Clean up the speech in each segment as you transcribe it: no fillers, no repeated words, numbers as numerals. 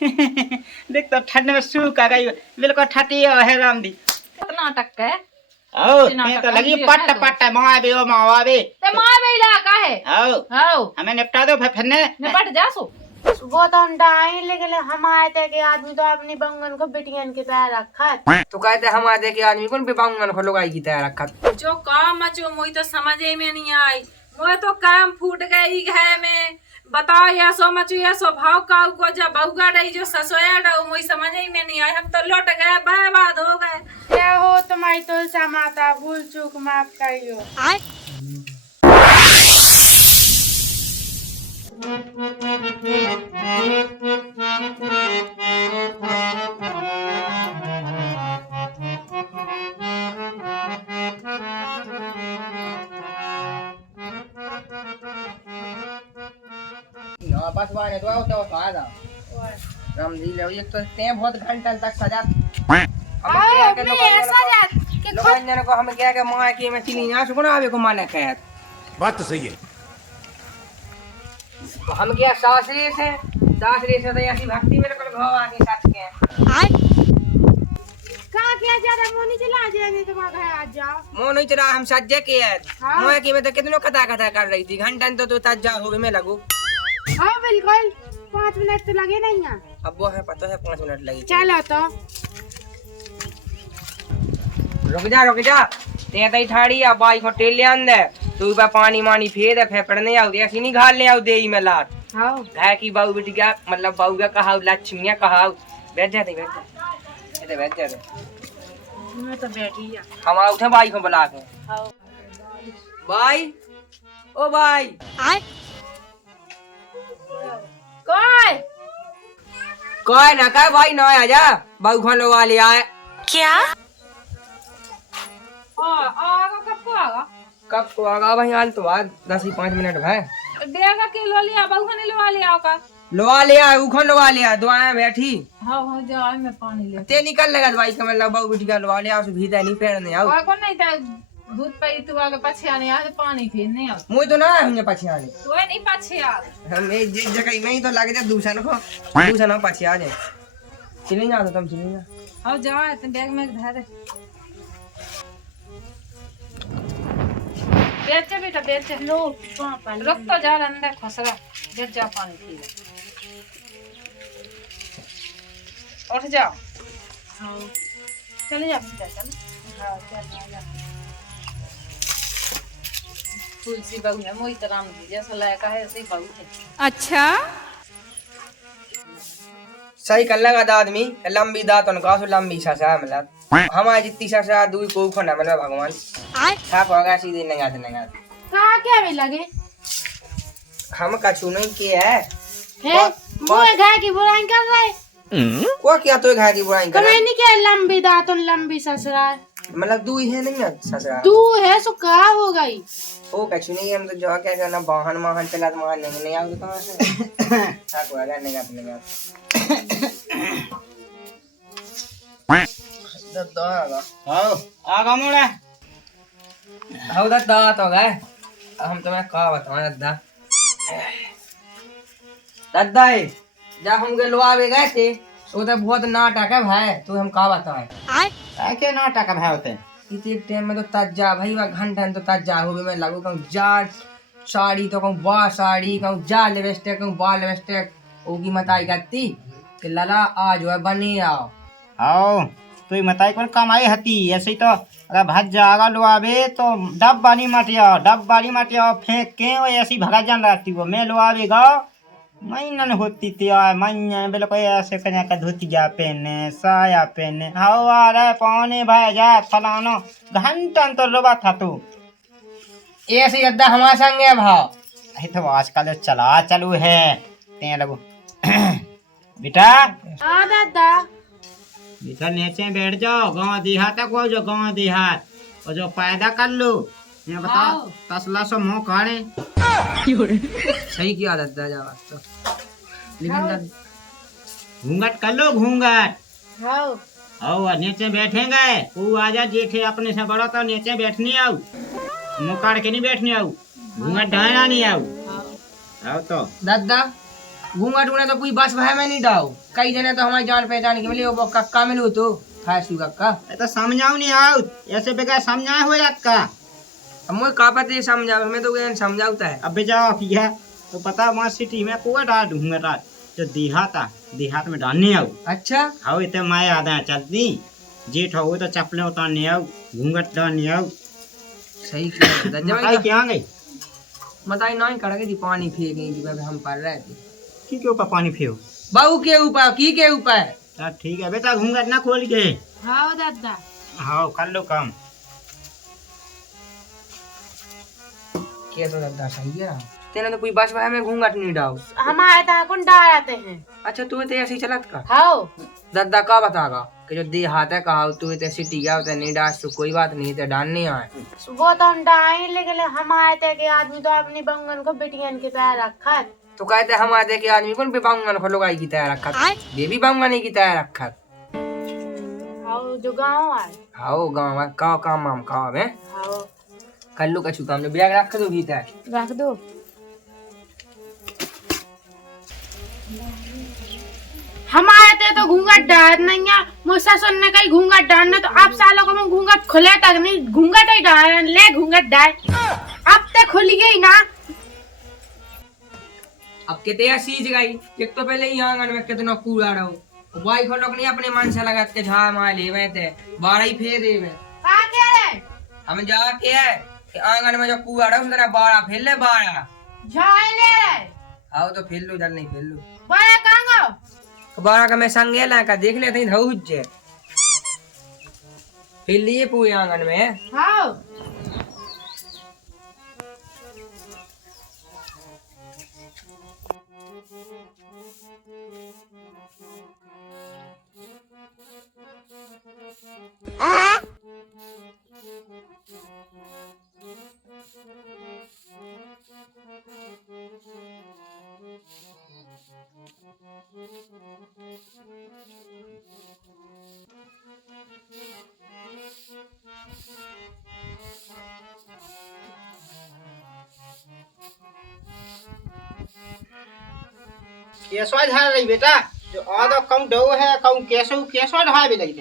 देख तो ठंड में सूख आ गई बिल्कुल ठटी है राम दी। नाटक के आओ मैं तो लगी पट पट मावे ओ मावे ते मावे ला का है। आओ हमें निपटा दो फिर ने निपट जा सो। वो तो हम डाई लेकिन हम आए थे कि आदमी तो अपनी बंगन को बिटियन के पैर रखा तो कहते हम आते कि आदमी कौन बेबांगन को लगाई की तैयार रखा जो काम मचो मुई तो समझ में नहीं आई। मोए तो काम फूट गई है में बताओ या सो मचो या स्वभाव का को जब बहुगा रही जो ससोया डो मुई समझ में नहीं आई। हम तो लौट गए बर्बाद हो गए। क्या हो तुम्हारी तुलसा माता भूल चूक माफ करियो। बस वाले तो आ जा राम जी ले एक तो ते बहुत घंटा तक सजा लोगन को हम क्या के मां की में चिनी ना सुना आवे को माने कहत बात तो सही है। तो हम क्या सासरी से तो ऐसी भक्ति मेरे को घाव आके सच के कहां किया जा रहा मोनी चला जाएंगे तुम्हारे घर आज जाओ मोन नहीं चला हम सज्जे के है मां की में तो कितनो कथा कर रही थी घंटा तो तज्जा हो में लगो। हाँ बिल्कुल 5 मिनट तो लगे नहीं है। अब वो है पता है 5 मिनट लगी। चलो तो रुक जा ते तई ठाड़ी आ बाई को टेल ले आंदे तू बा पानी मानी फेर फेपड़ने आउ दे ऐसी नहीं घाल ले आउ देई में लात हां है कि बाऊ बेटी का मतलब बाऊ का कहा लक्ष्मीया कहा बैठ जा इधर बैठ जा मैं तो बैठी है। हम उठे बाई को बुला के बाई ओ बाई कोई ना कह भाई ना आ जा बाऊ खान लगा ले आए क्या कब को आगा भाई हाल तो बाद 10-5 मिनट भाई देगा के लो लिया बहु ने लवा लिया का लगा ले आ उखन लगा ले आ दुआएं बैठी हां जा मैं पानी ले ते निकल लगा भाई के मतलब बाऊ बेटी का लगा ले आ भीतर नहीं पैरने आओ कोई को नहीं था दूध पे तू आगे पछे आने आ पानी फिर नहीं आ मुझे तो ना हमने पछे आने तो नहीं पछे आ हम एक जगह में ही तो लग जा दूसरा पछे आ जाए चले जा तो तुम चले जा आओ जा तुम बैग में धर बैठ जा बेटा बैठ जा लो पानी रुक तो जा अंदर खसरा बैठ जा पानी पी ले उठ जाओ हाँ चले जा बेटा चल हां चल जा तुलसी बहू है मोई तरह की जैसा लायका है ऐसे ही बहू है। अच्छा सही कर लगा आदमी लंबी दांत उनका सो लंबी ससा मतलब हमारी जितनी ससा दूई को खोना मतलब भगवान साफ होगा सीधे नगात कहां क्या भी लगे हम कछु नहीं किए है मुंह घाय की बुराई कर रहे को क्या तो घाय की बुराई कर नहीं क्या लंबी दांत और लंबी ससुरा मतलब दूई है नहीं है ससुरा तू है सो का हो गई ओ कछु नहीं हम तो जो क्या करना वाहन चला तो वाहन नहीं आओ तो कहां से साफ होगा नगात दद्दा आओ आगा मोड़ा हाउ दद्दा तो गए हम तुम्हें का बताऊं दद्दा जब हम गलवावे गए थे तो बहुत नाटक है भाई तो हम का बताएं क्या नाटक भाई होते इतने टाइम में तो तज्जा भाई वह घंटा तो तज्जा हो गई मैं लागू कहूँ जा साड़ी तो कहूँ वाह साड़ी कहूँ जा लिपस्टिक कहूँ वाह लिपस्टिक होगी मताई करती कि लला आज वह बने आओ तो मताई कौन कमाई हती ऐसे ही तो अगर भज जागा लुआवे तो डब्बानी मटिया फेंक के ऐसी भगा जान रहती वो मैं लुआवेगा मैंने होती थी मैंने बिल्कुल ऐसे कन्या का धोतिया पहने साया पहने हवा रहे पौने भाई जा फलानो घंटन तो लोबा था तू ऐसे गद्दा हमारे संग है भाव तो आजकल चला चालू है ते लगो बेटा आ दादा बेटा नीचे बैठ जाओ गाँव देहात को जो गाँव देहात और जो पैदा कर लो ये बताओ तसला सो मुँह काढ़े सही किया दादा जा तो लेकिन घूंघट कर लो घूंघट हां आओ नीचे बैठेंगे वो आजा जेठे अपने से बड़ा तो नीचे बैठनी आओ मुँह काढ़ के नहीं बैठनी आओ घूंघट ढाना नहीं आओ तो दादा घूंघट उन्हें तो कोई बस भाई में नहीं डाओ, कई जने तो हमारी जान पहचान के मिले, वो कक्का मिलो तो खासू कक्का। तो समझाओ नहीं आओ, ऐसे बेकार समझाए हो का। अब मुझे का पता है समझाओ, हमें तो कोई समझाता है। अब जाओ किया तो पता वहाँ सिटी में कुआ डाल ढूंढा जो देहात में डालने आओ। अच्छा आओ इतने माए आदा चलती जेठ हो तो चप्पलें उतारने आओ, घूंघट डालने आओ। सही किया बताई क्या गई बताई नहीं करेंगे थी, पानी फेंकेंगे थी, हम पढ़ रहे थे की के ऊपर पानी फेंको बहू के ऊपर की के ऊपर। ठीक है बेटा, घूंघट ना खोल के। हाँ दादा। हाँ कर लो काम। कैसा दादा सही है, तेने तो कोई बस भाई में घूंघट नहीं डाओ। हमारे तक कौन डालते हैं। अच्छा तू तो ऐसे ही चलत का। हाँ दादा का बतागा कि जो देहात है कहा तू तो सिटी गया होता नहीं डाल तो कोई बात नहीं, तो डाल नहीं आए वो तो हम डाए, लेकिन हम आए थे कि आदमी तो अपनी बंगन को बिटियन के पैर रखा है। तो कहते हम आते के आदमी कौन भी बांगन को लुगाई की तैयार रखा, बेबी बांगन की तैयार रखा। हाँ जो गाँव है। हाँ गाँव है का काम माम का है। हाँ कर लो कछु काम, बैग रख दो भीतर। रख दो। हम आए थे तो घूंघट डाल नहीं है, मुझसे सुनने कहीं घूंघट डालने, तो आप सालों को मैं घूंघट खुले तक नहीं, घूंघट ही डाल ले घूंघट डाल। अब तक खुल गई ना। अब कितने सीज गई, एक तो पहले ही आंगन में कितना कूड़ा रहो, वाई को लोग नहीं अपने मन से लगा के झा मार ले गए थे, बारह ही फेर दे में। कहाँ कह रहे हम जा के है कि आंगन में जो कूड़ा रहो उसमें बारह फेर ले, बारह झाए ले रहे। आओ तो फेर लो, जल नहीं फेर लो। बड़ा कहाँ गो? बारह का मैं संगे ला का देख लेते हैं धौज फिर लिए पूरे आंगन में। हाँ कैसवा झाड़ रही बेटा, जो आदो कम डो है कम कैसवा ढाए भी लगी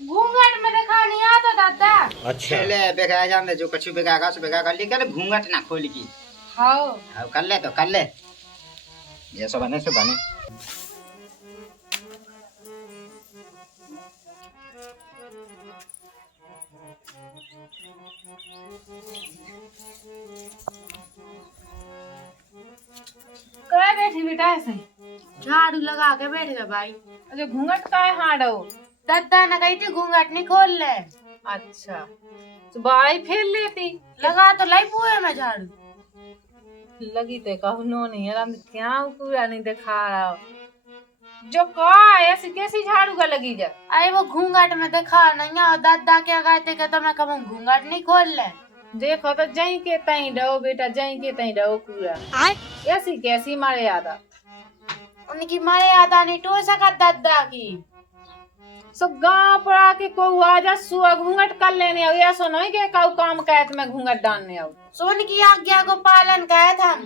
घूंघट में देखा नहीं आता दादा। अच्छा ले बेगा जा में जो कछु बेगा सो बेगा कर लेकिन घूंघट ना खोल की। हाँ अब कर ले तो कर ले, ये सब बने सो बने। करे बैठी बेटा ऐसे झाड़ू लगा के बैठ गए भाई। अच्छा घूंघट का है हाडो। दादा ने कही थी घूंघट नहीं खोल ले। अच्छा तो बाई फेर लेती। लगा तो लाई पुए में झाड़ू। लगी ते कहू नो नहीं है, क्या पूरा नहीं दिखा रहा जो का ऐसी कैसी झाड़ू का लगी जा। अरे वो घूंघट में देखा नहीं है, दादा क्या कहते कि तो मैं कहूँ घूंघट नहीं खोल ले। देखो तो जई के तई डो बेटा, जई के तई डो पूरा ऐसी कैसी मारे आदा। उनकी मारे आदा नहीं टो सका दादा की। सो गांव पर आके को आजा सुआ घूंघट कर लेने आओ, या सो नहीं के काऊ काम कहत में घूंघट डालने आओ। सोन की आज्ञा को पालन कहत हम।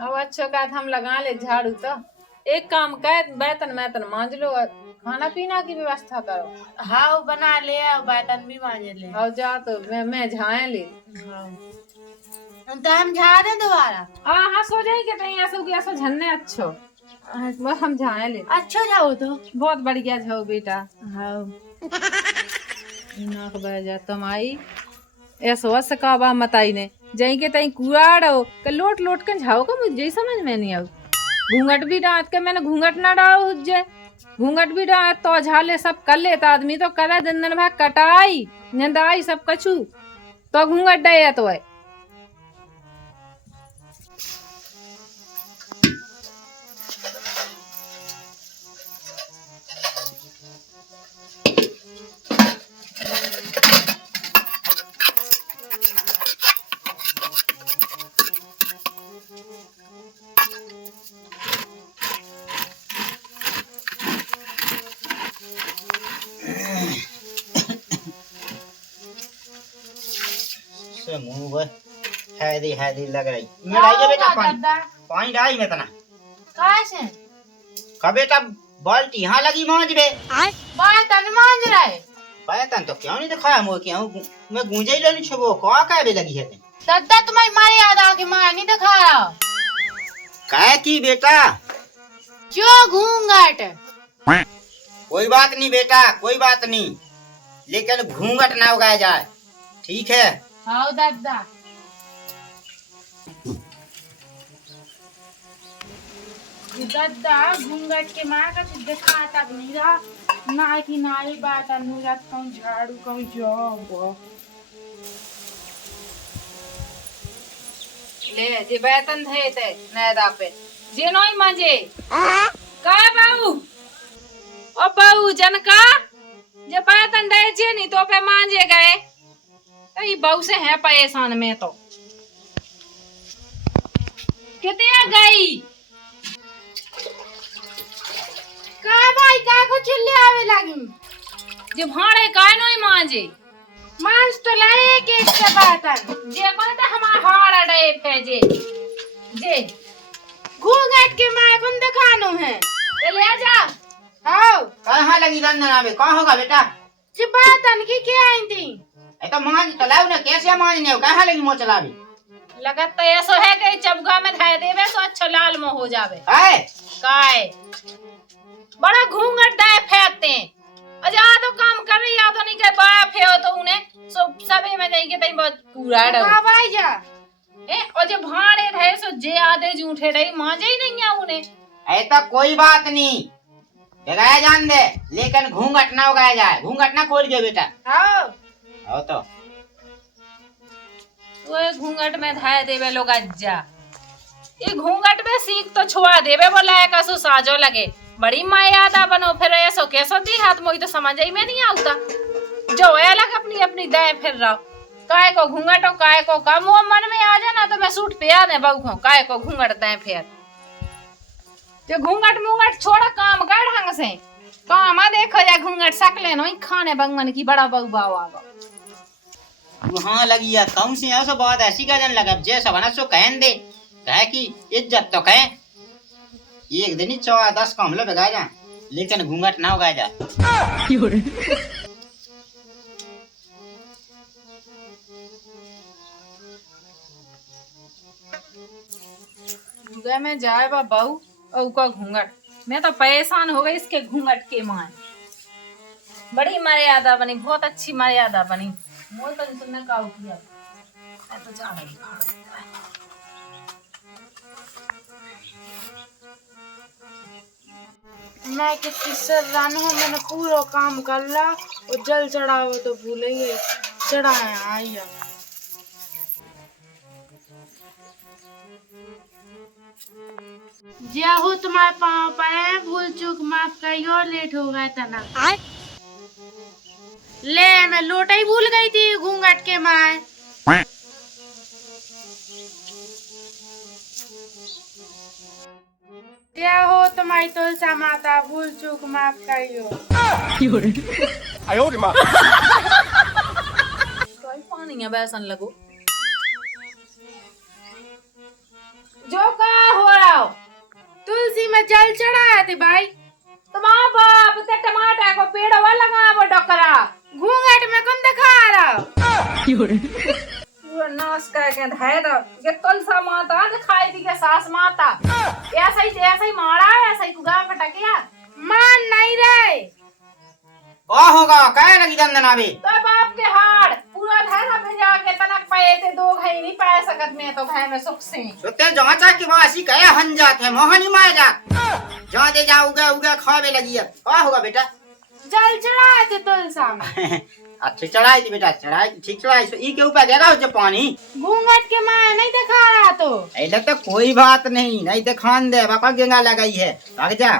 अब अच्छो कहत हम लगा ले झाड़ू, तो एक काम कहत बैतन मैतन मांज लो, खाना पीना की व्यवस्था करो। हाँ बना ले, बर्तन भी मांज ले। और जा तो मैं झाए ले। तो हम झाड़ दे दोबारा। हाँ सो जाई के तई ऐसो की ऐसो झन्ने अच्छो बस हम झाए ले। अच्छा जाओ तो बहुत बढ़िया जाओ बेटा। हाँ नाक बह जा तुम आई ऐसो वस का बा मताई ने जई के तई कुआड़ो के लोट लोट के झाओ का मुझे समझ में नहीं आऊ। घूंघट भी डांट के मैंने घूंघट ना डालो हुज्जे, घूंघट भी डांट तो झाले सब कर लेता आदमी, तो करे दिन दिन भाई कटाई निंदाई सब कछु तो घूंघट डे तो है। मुंह हैदी हैदी लग रही। मैं डाल बेटा पानी, पानी डाल में तना कैसे का बेटा बाल्टी यहाँ लगी मांझ बे। बर्तन मांज रहे। बर्तन तो क्यों नहीं दिखाया मुझे, क्यों मैं गूंजे ही लेनी छो कहाँ का बे लगी है ते? दादा तुम्हारी मारे याद आ गई, मैं नहीं दिखा रहा। काय की बेटा? जो घूंघट। कोई बात नहीं बेटा, कोई बात नहीं, लेकिन घूंघट ना उगाया जाए, ठीक है? हाँ दादा। दादा घूंघट के मार का कुछ दिखाता नहीं रहा, ना की नाई बात अनुरात कहूँ झाड़ू कहूँ जॉब। ले जे वेतन थे ते नैदा पे जे नोई मजे का बाऊ ओ बाऊ जनका जे वेतन दे जे नहीं तो पे मांजे गए तो ये बाऊ से है परेशान में तो कितने गई का भाई का को चिल्ले आवे लगी। जे भाड़े का नोई मांजे मांस तो लाए के इससे बर्तन जे कौन तो हमार हाड़ डे पे जे घूंघट के मार कौन दिखानो है। ते ले जा। हाँ कहाँ लगी रंजन आवे, कहाँ होगा बेटा? जी बर्तन की क्या आई थी? ये तो मांझ चलाओ ना, कैसे मांझने हो, कहाँ लगी मोच चलावी? लगत तो ऐसो है कि चबगा में धाय देवे सो अच्छा लाल में हो जावे। है काय बड़ा घूंघट दाए फेंकते हैं, अजा तो काम कर रही या तो नहीं के बड़ा फेयो तो उन्हें सो सबे में जाएंगे तई बहुत पूरा डो का भाई जा ए और जो भाड़े रहे सो जे आधे झूठे रही मांजे ही नहीं है उन्हें। ऐसा कोई बात नहीं, लगाया जान दे, लेकिन घूंघट ना उगाया जाए, घूंघट ना खोल के बेटा। हाँ आओ तो वो घूंघट में धाय देवे लोग अज्जा, ये घूंघट में सीख तो छुआ देवे बोला है कसु साजो लगे, बड़ी मायादा बनो फिर ऐसो कैसो दी हाथ मोई तो समझ ही में नहीं आता, जो अलग अपनी अपनी दाएं फिर रहा काय को घूंघट हो काय को का मुंह मन में आ जाना तो मैं सूट पे आने बहू को काय को घूंघट दाएं फिर जो घूंघट मुंगट छोड़ा काम कर ढंग से काम आ देखो या घूंघट सकले नो खाने बंगन की बड़ा बहू बाव आवा वहाँ लगी है कौन सी ऐसा बात ऐसी का जन लगा जैसा बना सो कहन दे, कहे कि इज्जत तो कहे, एक दिन ही 10 काम लो बगाया जा, लेकिन घूंघट ना उगाया जा। गए में जाए बा बहू और का घूंघट, मैं तो परेशान हो गई इसके घूंघट के मां। बड़ी मर्यादा बनी, बहुत अच्छी मर्यादा बनी, मोर तो तुमने का किया मैं तो जा रही मैं कितनी सर्रान हूँ, मैंने पूरा काम कर ला और जल चढ़ाओ तो भूल ही गई चढ़ाया आइया। जिया हो तुम्हारे पाँव पर है, भूल चूक माफ करियो, लेट हो गया तना। ले मैं लोटा ही भूल गई थी घूंघट के माए। क्या हो तुम्हारी तुलसा माता, भूल चूक माफ करियो। कोई पानी है बैसन लगो जो का हो रहा हो। तुलसी में जल चढ़ाया थे भाई। तुम्हारा बाप ते टमाटर को पेड़ वाला लगा वो डकरा घूंघट में कौन दिखा रहा? पूरा नाश करके धाय दो ये तुलसा माता दिखाई दी के सास माता ऐसा ही मारा है, ऐसा ही कुगा फटकिया मान नहीं रहे। क्या होगा, क्या लगी रंजन आवे? तो बाप के हाड़ पूरा धारा भेजा के तनक पाए थे, दो घई नहीं पाए सकत में तो घय में सुख से सुते जांचा की वासी कहे हन जात है, मोहनी मार जात, जहाँ दे जा उगा उगा खावे लगी है। क्या होगा बेटा? जल चढ़ाए थे तुलसा में। अच्छा चढ़ाई थी बेटा, चढ़ाई ठीक चढ़ाई, ई के ऊपर देगा उसे पानी। घूंघट के माए नहीं दिखा रहा तो ऐसा तो कोई बात नहीं, नहीं तो खान दे बापा गेंगा लगाई है, भाग जा,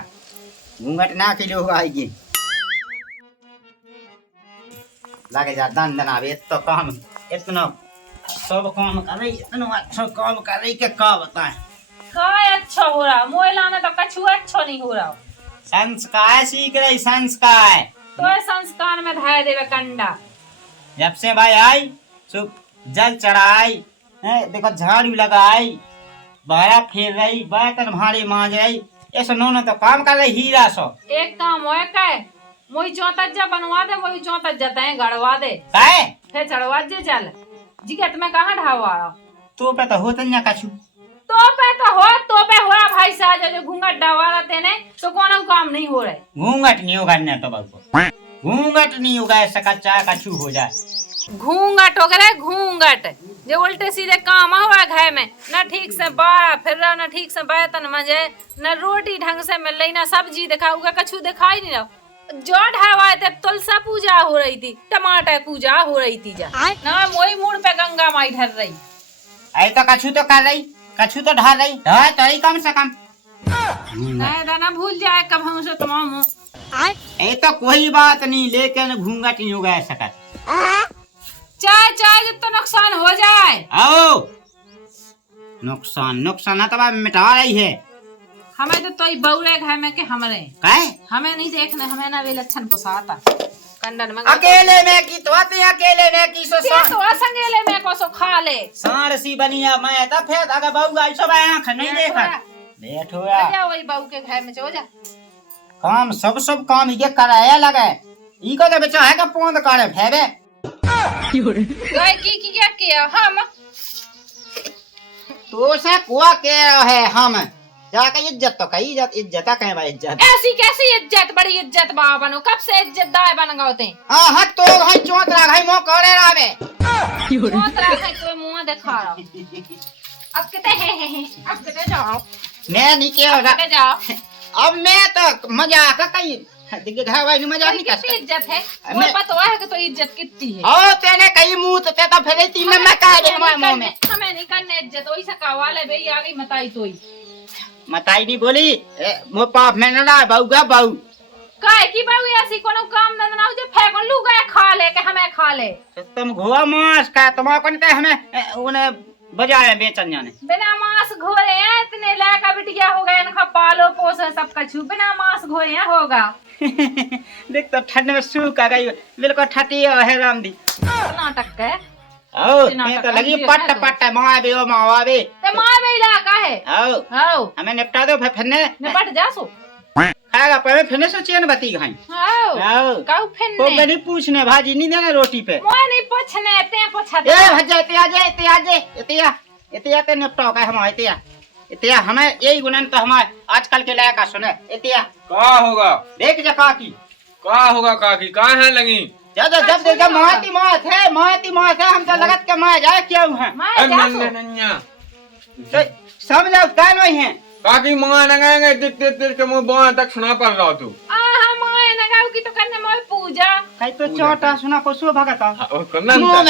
घूंघट ना खिलो हुआ आएगी, लगे जा दन दन आवे तो काम इतना सब काम कर रही, इतना अच्छा काम कर रही के का बताएं। काय अच्छा हो रहा, मोयला में तो कछु अच्छा नहीं हो रहा। संस्कार सीख रही, संस्कार तो संस्कार में धाय देवे कंडा। जब से भाई आई चुप जल चढ़ाई, देखो झाड़ू लगाई, बारा फेर रही बर्तन भारी मांज रही ऐसा नो तो काम कर रही हीरा सो एक काम होए काय मोई चौतज्जा बनवा दे मोई चौतज्जा तय गड़वा दे काहे फिर चढ़वा जे चल जिगत में कहाँ ढावा तो पे तो होत ना कछु तो पे हो भाई साहब जो घूंघट डावा तेने तो कोनो काम नहीं हो रहे घूंघट नहीं होगा ने तो बाबू घूंघट नहीं होगा ऐसा कच्चा कछु हो जाए घूंघट वगैरह घूंघट जो उल्टे सीधे काम हुआ घर में न ठीक से बाड़ा फिर रहा न ठीक से बर्तन मजे न रोटी ढंग से मिल रही न सब्जी दिखाऊगा कछु दिखाई नहीं रहा जो ढावा थे तुलसा पूजा हो रही थी टमाटर पूजा हो रही थी जा ना मोई मूड पे गंगा माई ढर रही आई तो कछु तो कर रही कछु तो ढाल रही ढाल तो ही कम से कम नहीं ना भूल जाए कब हमसे तमाम ये तो कोई बात नहीं लेकिन घूंघट नहीं होगा ऐसा कर चाहे चाहे जब तो नुकसान हो जाए आओ नुकसान नुकसान तो मिटा रही है हमें तो तोई बउरे घर में के हमरे काहे हमें नहीं देखने हमें ना वे लक्षण पोसाता कंडन में अकेले में की तो आते अकेले में की सो ते तो संगेले में को सो खा ले सारसी बनिया मैं तो फिर अगर बहू गाई सब आंख नहीं देखा बैठो यार जा वही बहू के घर में चो जा काम सब काम ये कराया लगा ई को तो बच्चा है का पोंद करे फेबे गए की क्या किया हम तो से कुआ के है हम जाके इज्जत तो कही इज्जत कहे भाई इज्जत ऐसी कैसी इज्जत बड़ी इज्जत बा बनो कब से इज्जतदार बन गए थे हां हट तो भाई चौतरा भाई मो करे रावे चौतरा है कोई मुंह दिखा रहा अब किते है अब किते जाओ मैं नहीं किया किते जाओ अब मैं तो मजाक कही देखिए घर वाली मजाक नहीं कर कितनी इज्जत है मुझे पता है कि तो इज्जत कितनी है ओ तेने कही मुंह तो ते तो फिर तीन में मैं कह दे हमारे मुंह में हमें नहीं करने इज्जत वही सा कवाल है भई आ गई मताई तोई मताई नहीं बोली मो पाप में ना बहूगा बहू काय की बहू ऐसी कोनो काम धंधा ना हो जो फेंक लू गए खा ले के हमें खा ले तो तुम घोआ मांस का तुम्हारा को हमें उन्हें बाजार में बेचन जाने बिना मांस घोरे हैं इतने लायक बिटिया हो गए इनका पालो पोषण सब कछु बिना मांस घोरे हैं होगा देख तो ठंड में सूख आ गई बिल्कुल ठटी है राम दी नाटक के आओ मैं तो लगी पट पट मावे ओ मावे ते मावे इलाका है आओ आओ हमें निपटा दो फिर निपट जा सो खाएगा पर फिर से चैन बती घाई आओ आओ काऊ को फिरने नहीं पूछने भाजी नहीं देना रोटी पे मोय नहीं पूछने ते पूछा ए भजा ते ते निपटाओ का हम ते हमें यही गुणन तो हमारे आजकल के लायक सुने इतिया का होगा देख जा काकी का होगा काकी कहाँ है लगी जब देखा माती मात है हम तो लगत के मार जाए क्यों है मैं जा सो तो सब लोग क्या नहीं है काकी मंगा लगाएंगे दिख के मुंह बहुत तक सुना पड़ रहा तू आहा मोय नगाऊ की तो करने मोय पूजा कहीं तो छोटा सुना को सो भगता करना मुंह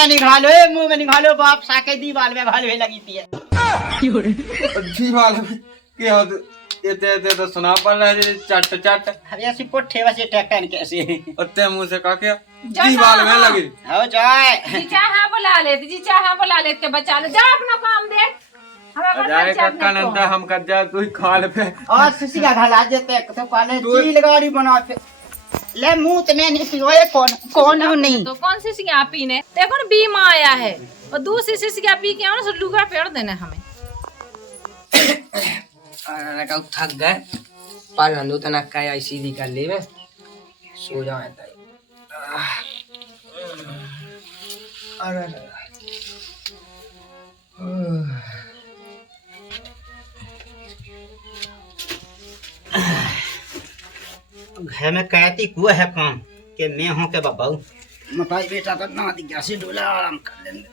में निकालो बाप साके दीवार में भालवे लगी थी अच्छी बात है क्या हो ये तो सुना पड़ रहा है चट अरे ऐसी पुट्ठे वैसे ट्रैक्टर कैसे उत्ते मुंह से काके दीवार में लगी हो जाए जी चाहा बुला ले के बचा ले जा अपना काम देख जाए कक्का नंदा हम कर जा तू ही खाल पे और सिसी का घाला जेते तो पाले चील गाड़ी बनाते ले मुंह ते में नहीं पियोए कौन नहीं तो कौन सी सिया पीने देखो ना बीमा आया है और दूसरी सिया पी के आओ ना लुगा पेड़ देना हमें अरे का थक गए पर नंदू तना काय ऐसी दी कर ले में सो जाए ताई अरे घर में कहती कुआ है काम कि मैं हूं के बाबू मताई बेटा तो ना दी कैसे डोला आराम कर लेंगे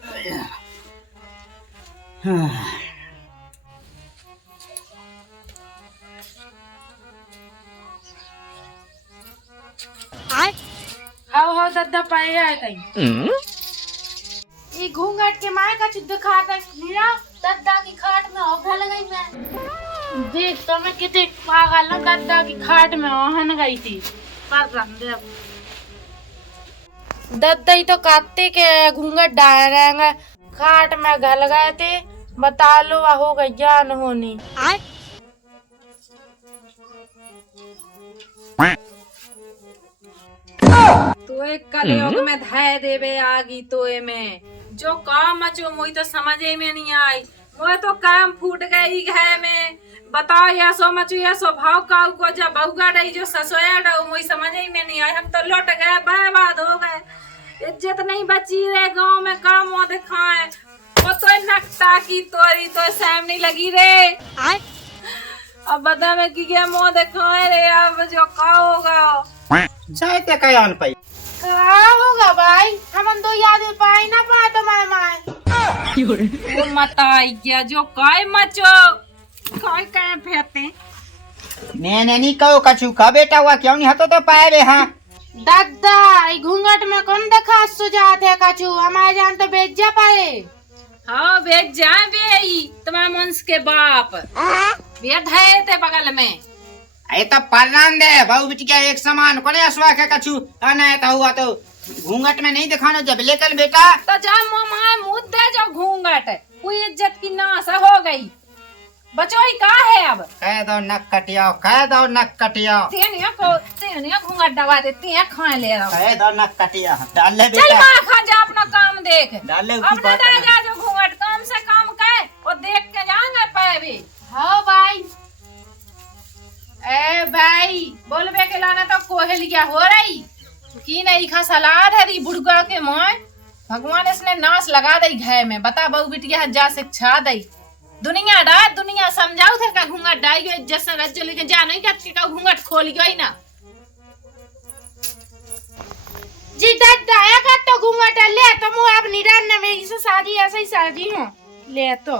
हाउ दद्दा पाए आए तई ये घूंघट के माय का चुद्ध खाता मीरा दद्दा की खाट में औभा लगाई मैं देख तो मैं कितने पागल ना दद्दा की खाट में ओहन गई थी पर रंदे दद्दा ही तो काटते के घूंघट डाल रहेंगे खाट में घल गए थे बता लो हो गई जान होनी तो एक कलयुग में धय देवे आगी तो में जो काम मचो मोई तो समझे में नहीं आई मोए तो काम फूट गई है में बताओ या सो मचू या सो भाव काऊ को जब बहुगा रही जो ससोया डो मुझे समझ ही में नहीं आई। हम तो लौट गए बर्बाद हो गए, इज्जत नहीं बची रे गांव में काम वो दिखाए। वो तो नकता की तोरी तो सैम नहीं लगी रे। अब बता मैं की क्या मुंह दिखाए रे। अब जो का होगा जाए ते कयान पाई क्या होगा भाई, हम दो याद पाई ना पाए तुम्हारे माए। वो मत आई क्या जो काय मचो काय काय फेते। मैंने नहीं कहो कछु का बेटा हुआ क्यों नहीं हतो तो पाए रे। हाँ दादा ई घूंघट में कौन देखा सुजात है कछु, हमारे जान तो बेच जा पाए। हाँ बेच जा बे तुम्हारे मुंस के बाप बेद है ते बगल में। ये तो परनान दे बहु बिटिया एक समान कोने असवा के कछु आना तो हुआ तो घूंघट में नहीं दिखाना जब लेकर बेटा। तो जा मामा मुद्दे जो घूंघट कोई इज्जत की नाश हो गई। बचो ही का है अब कह दो नक कटिया कह दो नक कटिया तेनिया घूंघट दबा देती है खा ले रहा। कह दो नक कटिया डाल ले चल बेटा माँ खा जा अपना काम देख। डाल ले अब ना जा जो घूंघट काम से काम कर और देख के जाएंगे पैबे। हाँ भाई। ए भाई बोलबे के लाना तो कोहलिया हो रही की नहीं खा सलाद है री बुढ़गा के मोय। भगवान इसने नाश लगा दई घर में। बता बहु बिटिया जा शिक्षा दई दुनिया डाल दुनिया समझाऊ थे का घूंघट डाई गई जैसा रज्जो लेके जा नहीं करती का घूंघट खोल गई ना। जी दादा का तो घूंघट ले तो मुँह आप निरान में इसे शादी ऐसे ही शादी हूँ ले तो